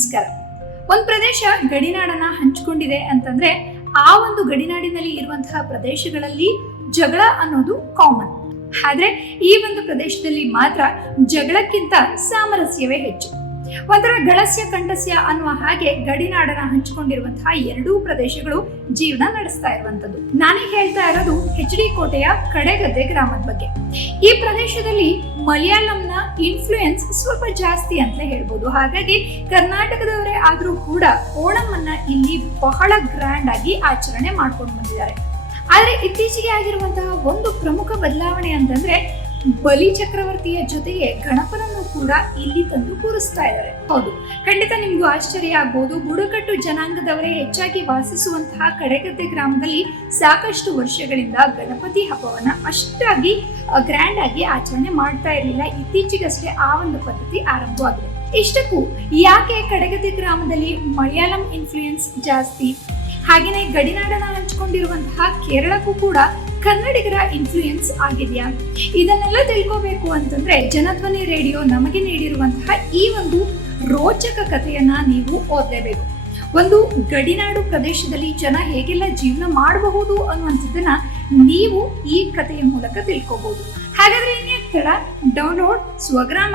ನಮಸ್ಕಾರ. ಒಂದು ಪ್ರದೇಶ ಗಡಿನಾಡನ್ನ ಹಂಚಿಕೊಂಡಿದೆ ಅಂತಂದ್ರೆ ಆ ಒಂದು ಗಡಿನಾಡಿನಲ್ಲಿ ಇರುವಂತಹ ಪ್ರದೇಶಗಳಲ್ಲಿ ಜಗಳ ಅನ್ನೋದು ಕಾಮನ್. ಆದ್ರೆ ಈ ಒಂದು ಪ್ರದೇಶದಲ್ಲಿ ಮಾತ್ರ ಜಗಳಕ್ಕಿಂತ ಸಾಮರಸ್ಯವೇ ಹೆಚ್ಚು. ಒಂಥರ ಗಳಸ್ಯ ಕಂಠಸ್ಯ ಅನ್ನುವ ಹಾಗೆ ಗಡಿನಾಡನ್ನ ಹಂಚಿಕೊಂಡಿರುವಂತಹ ಎರಡೂ ಪ್ರದೇಶಗಳು ಜೀವನ ನಡೆಸ್ತಾ ಇರುವಂತದ್ದು. ನಾನೀಗ ಹೇಳ್ತಾ ಇರೋದು HD ಕೋಟೆಯ ಕಡೆಗದ್ದೆ ಗ್ರಾಮದ ಬಗ್ಗೆ. ಈ ಪ್ರದೇಶದಲ್ಲಿ ಮಲಯಾಳಂನ ಇನ್ಫ್ಲೂಯೆನ್ಸ್ ಸ್ವಲ್ಪ ಜಾಸ್ತಿ ಅಂತ ಹೇಳ್ಬೋದು. ಹಾಗಾಗಿ ಕರ್ನಾಟಕದವರೇ ಆದ್ರೂ ಕೂಡ ಓಣಂ ಅನ್ನ ಇಲ್ಲಿ ಬಹಳ ಗ್ರ್ಯಾಂಡ್ ಆಗಿ ಆಚರಣೆ ಮಾಡ್ಕೊಂಡು ಬಂದಿದ್ದಾರೆ. ಆದ್ರೆ ಇತ್ತೀಚೆಗೆ ಆಗಿರುವಂತಹ ಒಂದು ಪ್ರಮುಖ ಬದಲಾವಣೆ ಅಂತಂದ್ರೆ ಬಲಿ ಚಕ್ರವರ್ತಿಯ ಜೊತೆಗೆ ಗಣಪನನ್ನು ಕೂಡ ಇಲ್ಲಿ ತಂದು ಕೂರಿಸ್ತಾ ಇದ್ದಾರೆ. ಹೌದು, ಖಂಡಿತ ನಿಮ್ಗೂ ಆಶ್ಚರ್ಯ ಆಗ್ಬೋದು. ಬುಡಕಟ್ಟು ಜನಾಂಗದವರೇ ಹೆಚ್ಚಾಗಿ ವಾಸಿಸುವಂತಹ ಕಡೆಗದ್ದೆ ಗ್ರಾಮದಲ್ಲಿ ಸಾಕಷ್ಟು ವರ್ಷಗಳಿಂದ ಗಣಪತಿ ಹಬ್ಬವನ್ನ ಅಷ್ಟಾಗಿ ಗ್ರ್ಯಾಂಡ್ ಆಗಿ ಆಚರಣೆ ಮಾಡ್ತಾ ಇರಲಿಲ್ಲ. ಇತ್ತೀಚೆಗಷ್ಟೇ ಆ ಒಂದು ಪದ್ಧತಿ ಆರಂಭವಾಗಿದೆ. ಇಷ್ಟಕ್ಕೂ ಯಾಕೆ ಕಡೆಗದ್ದೆ ಗ್ರಾಮದಲ್ಲಿ ಮಲಯಾಳಂ ಇನ್ಫ್ಲೂಯೆನ್ಸ್ ಜಾಸ್ತಿ, ಹಾಗೆಯೇ ಗಡಿನಾಡನ್ನ ಹಂಚಿಕೊಂಡಿರುವಂತಹ ಕೇರಳಕ್ಕೂ ಕೂಡ ಕನ್ನಡಿಗರ ಇನ್ಫ್ಲೂಯೆನ್ಸ್ ಆಗಿದೆಯಾ? ಇದನ್ನೆಲ್ಲ ತಿಳ್ಕೋಬೇಕು ಅಂತಂದ್ರೆ ಜನಧ್ವನಿ ರೇಡಿಯೋ ನಮಗೆ ನೀಡಿರುವಂತಹ ಈ ಒಂದು ರೋಚಕ ಕಥೆಯನ್ನ ನೀವು ಓದಲೇಬೇಕು. ಒಂದು ಗಡಿನಾಡು ಪ್ರದೇಶದಲ್ಲಿ ಜನ ಹೇಗೆಲ್ಲ ಜೀವನ ಮಾಡಬಹುದು ಅನ್ನುವಂಥದ್ದನ್ನ ನೀವು ಈ ಕಥೆಯ ಮೂಲಕ ತಿಳ್ಕೋಬಹುದು. ಹಾಗಾದ್ರೆ ಇನ್ಯಾಕ್ ತಡ, ಡೌನ್ಲೋಡ್ ಸ್ವಗ್ರಾಮ